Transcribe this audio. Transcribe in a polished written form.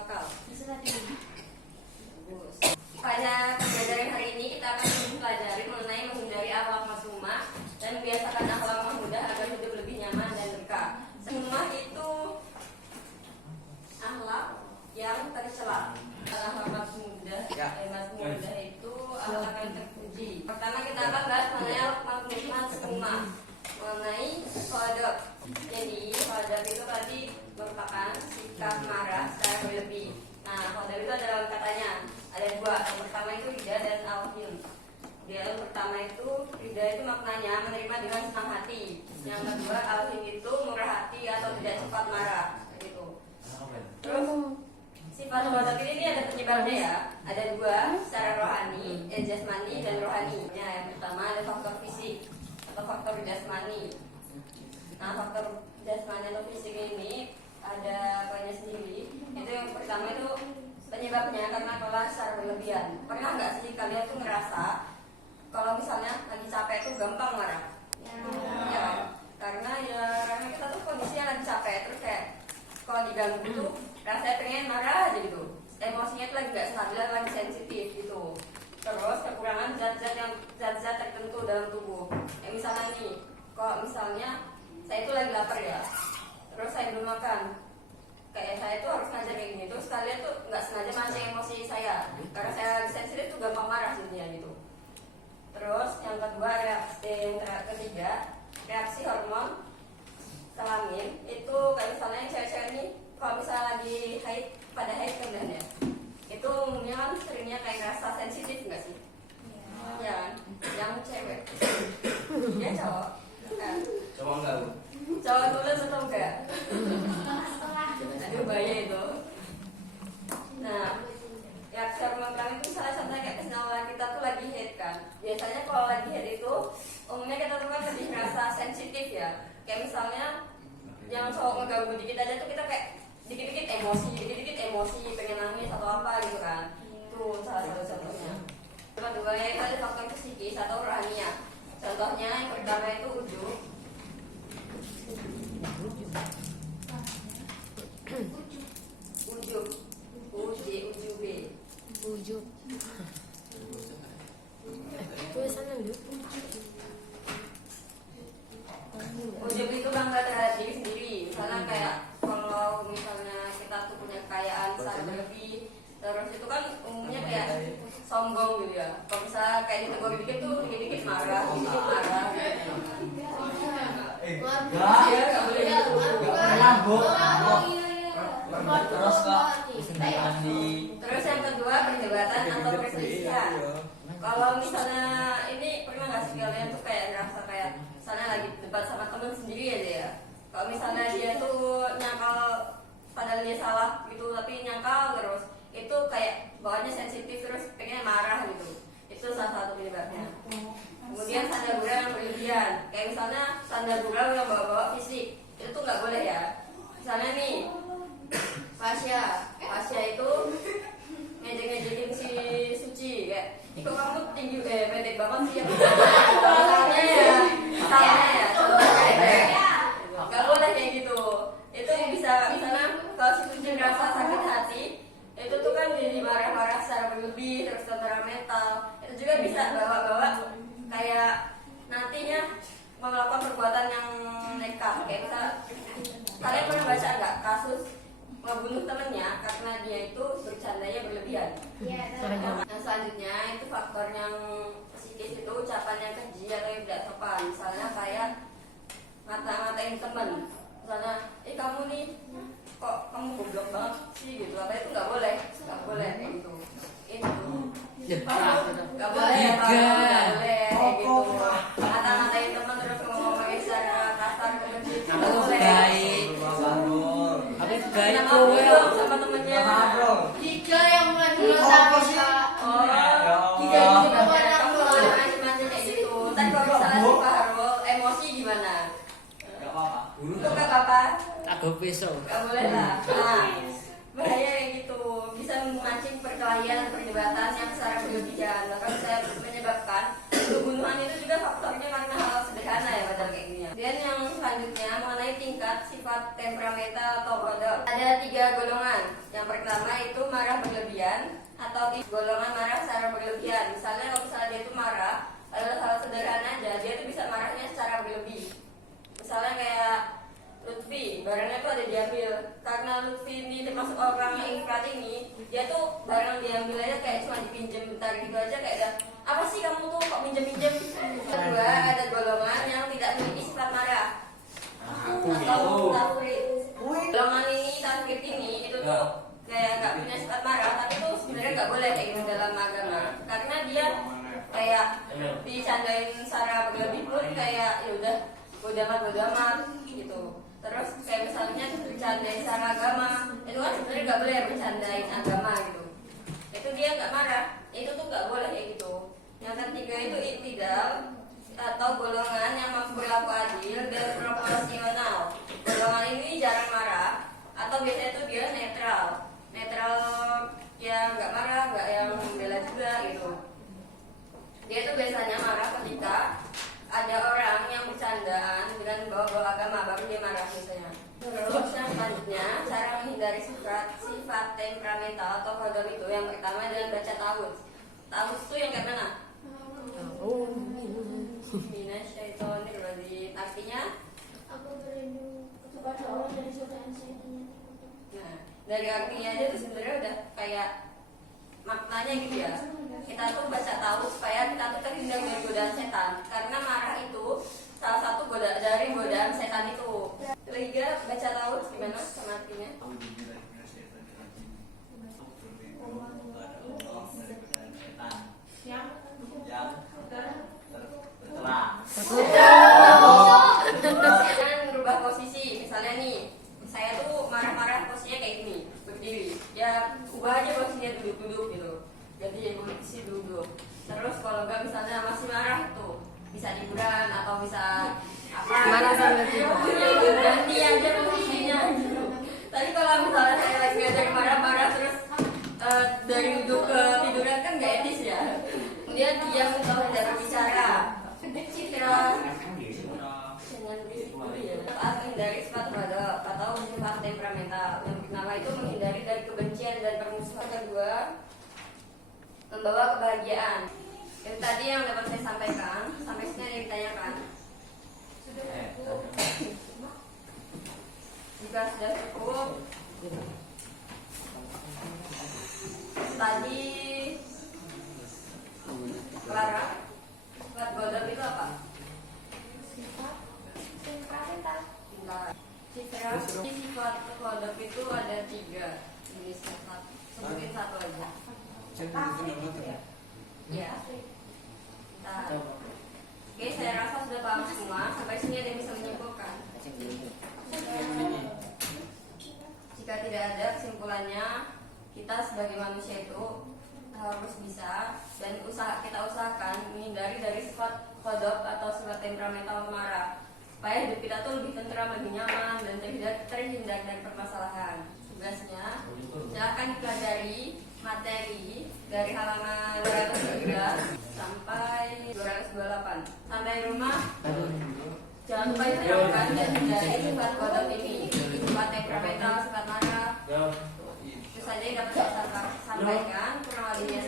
akal. Pada pembelajaran hari ini kita akan mempelajari mengenai menghindari akhlak mazmumah dan membiasakan akhlak mahmudah agar hidup lebih nyaman dan berkah. Mazmumah itu akhlak yang tercela. Akhlak mazmudah itu akhlak yang terpuji. Pertama kita akan bahas mengenai akhlak mazmumah, mengenai qadab. Jadi qadab itu tadi merupakan sikap marah secara berlebih. Nah, qadab itu adalah katanya ada dua. Yang pertama itu rida dan al-hilm. Yang pertama itu rida itu maknanya menerima dengan senang hati. Yang kedua al-hilm itu murah hati atau tidak cepat marah. Gitu. Terus sifat qadab ini ada penyebabnya ya. Ada dua, secara rohani, jasmani dan rohani. Ya, yang pertama ada faktor fisik atau faktor jasmani. Nah, faktor jasmani atau fisik ini ada banyak sendiri. Itu yang pertama itu penyebabnya karena pola secara berlebihan. Pernah nggak sih kalian tuh ngerasa kalau misalnya lagi capek tuh gampang marah? Ya, karena kita tuh kondisinya lagi capek terus kayak kalau diganggu tuh rasanya pengen marah aja gitu. Emosinya tuh lagi nggak stabil, lagi sensitif gitu. Terus kekurangan zat-zat tertentu dalam tubuh. Misalnya nih, kalau misalnya saya itu lagi lapar ya, terus saya belum makan. Kayak saya tuh harus ngajar kayak gini, terus kalian tuh nggak sengaja mancing emosi saya karena saya lagi sensitif tuh gampang marah jadinya gitu. Terus yang kedua ketiga reaksi hormon kelamin itu kayak misalnya cewek-cewek ini kalau misalnya lagi haid pada haid kan ya, itu umumnya kan seringnya kayak ngerasa sensitif nggak sih? Ya kan? Yang cewek dia cowok kan? Cowok enggak bu? Cowok dulu atau enggak? Aduh bahaya itu. Nah, reaksi hormon kelamin itu salah satunya kayak kesenangan kita tuh lagi haid kan. Biasanya kalau lagi haid itu umumnya kita tuh kan lebih merasa sensitif ya. Kayak misalnya yang cowok ngeganggu dikit aja tuh kita kayak dikit-dikit emosi, pengen nangis atau apa gitu kan. Itu salah satu contohnya. Kedua itu ada faktor psikis atau rohania. Contohnya yang pertama itu ujub. Ujub. Tulisannya dulu. Ujub itu bangga terhadap diri sendiri. Misalnya kayak kalau misalnya kita tuh punya kekayaan besar berlebih, terus itu kan umumnya kayak sombong gitu ya. Kalau misalnya kayak ditegur dikit tuh dikit-dikit marah. Ya, nggak boleh gitu. Terus kok Terus yang kedua perdebatan atau perselisihan. Kalau misalnya ini pernah nggak sih kalian tuh kayak ngerasa kayak misalnya lagi debat sama temen sendiri aja ya. Kalau misalnya dia tuh nyangkal padahal dia salah gitu tapi nyangkal terus, itu kayak bawaannya sensitif terus pengen marah gitu. Itu salah satu penyebabnya. Kemudian sandar gurau yang berlebihan. Kayak misalnya sandar gurau yang bawa-bawa fisik, itu tuh nggak boleh ya. Misalnya nih Fasya itu ngejek-ngejekin si Suci kayak, "Ih kok kamu tinggi pendek banget sih ya?" Misalnya ya, nggak boleh kayak gitu. Itu bisa misalnya kalau si Suci merasa sakit hati, itu tuh kan jadi marah-marah secara berlebih terus temperamental. Itu juga bisa bawa-bawa kayak nantinya melakukan perbuatan yang nekat. Kayak kita, kalian pernah baca nggak kasus membunuh temennya karena dia itu bercandanya berlebihan? Yang selanjutnya itu faktor yang psikis, itu ucapan yang keji atau yang tidak sopan. Misalnya kayak ngata-ngatain temen, misalnya kamu nih kok kamu goblok banget sih gitu. Apa itu nggak boleh kayak gitu. Nggak boleh ya, nggak boleh kayak gitu. Ngata-ngatain temen terus ngomongnya secara kasar kebenci, nggak boleh. Nama dulu sama temennya. Tiga yang mulai dulu sama Tiga juga banyak macam-macam kayak gitu. Tapi kalau misalnya si Fahrul emosi gimana? Gak apa-apa. Itu gak apa-apa. Aku pisau. Gak boleh lah. Nah, bahaya kayak gitu. Bisa memancing perkelahian dan perdebatan yang secara berlebihan. Bahkan bisa menyebabkan pembunuhan. Itu juga faktornya karena hal sederhana ya padahal kayak gini. Dan yang selanjutnya mengenai tingkat sifat temperamental atau kodok. Ada Ada 3 golongan. Yang pertama itu marah berlebihan atau golongan marah secara berlebihan. Misalnya kalau misalnya dia itu marah, adalah hal sederhana aja, dia tuh bisa marahnya secara berlebih. Misalnya kayak Lutfi, barangnya tuh ada diambil. Karena Lutfi ini termasuk orang yang infrat ini, dia tuh barang diambil aja kayak cuma dipinjem bentar gitu aja, kayak dah, apa sih kamu tuh kok minjem-minjem. Kedua, ada golongan yang tidak memiliki sifat marah atau tafrid. Golongan ini, tafrid ini, itu tuh kayak nggak punya sifat marah, tapi tuh sebenarnya nggak boleh kayak gitu dalam agama, karena dia kayak dicandain secara berlebih pun kayak ya udah bodo amat gitu. Terus kayak misalnya bercandain secara agama, itu kan sebenarnya nggak boleh bercandain agama gitu. Itu dia nggak marah, itu tuh nggak boleh kayak gitu. Yang ketiga itu iktidal atau golongan yang mampu berlaku adil dan proporsional. Golongan ini jarang marah atau biasanya itu dia netral yang nggak marah, nggak yang membela juga gitu. Dia tuh biasanya marah ketika ada orang yang bercandaan dengan bawa-bawa agama, baru dia marah biasanya. Terus yang selanjutnya, cara menghindari sifat temperamental atau kodam itu yang pertama dengan baca tawud. Tawud itu yang kayak mana? Minasyaitonirrajim. Artinya? Aku berlindung kepada Allah dari godaan setan. Nah, dari artinya aja tuh sebenarnya udah kayak maknanya gitu ya. Kita tuh baca tahu supaya kita tuh terhindar dari godaan setan. Karena marah itu salah satu dari godaan setan itu. Ketiga, baca tahu gimana sama artinya? Jangan merubah posisi. Misalnya nih, saya tuh marah-marah posisinya kayak gini, berdiri. Ya ubah aja posisinya duduk-duduk gitu. Jadi posisi duduk. Terus kalau enggak misalnya masih marah tuh bisa liburan atau bisa apa? Marah sambil tidur. Ganti aja posisinya gitu. Tadi kalau misalnya saya lagi ngajak marah-marah terus dari duduk ke tiduran kan nggak etis ya. Kemudian diam atau tidak berbicara. Citra dengan berisiko ya. Saat menghindari sifat ghadab atau sifat temperamental. Yang pertama itu menghindari dari kebencian dan permusuhan. Kedua, membawa kebahagiaan. Itu tadi yang dapat saya sampaikan. Sampai sini ada yang ditanyakan. Jika sudah cukup, tadi Clara, sifat ghadab itu apa? Sifat temperamental. Citra, sifat ghadab itu ada 3 jenis sifat. Sebutin satu aja. Ya. Nah. Oke, saya rasa sudah paham semua. Sampai sini ada yang bisa menyimpulkan. Jika tidak ada kesimpulannya, kita sebagai manusia itu harus bisa dan kita usahakan menghindari dari sifat ghadab atau sifat temperamental marah, supaya hidup kita tuh lebih tentram, lebih nyaman dan terhindar dari permasalahan. Tugasnya silakan dipelajari materi dari halaman 213 sampai 228. Sampai rumah jangan lupa diterapkan dan hindari sifat ghadab ini, sifat temperamental, sifat marah. Itu saja yang dapat saya sampaikan. Kurang lebihnya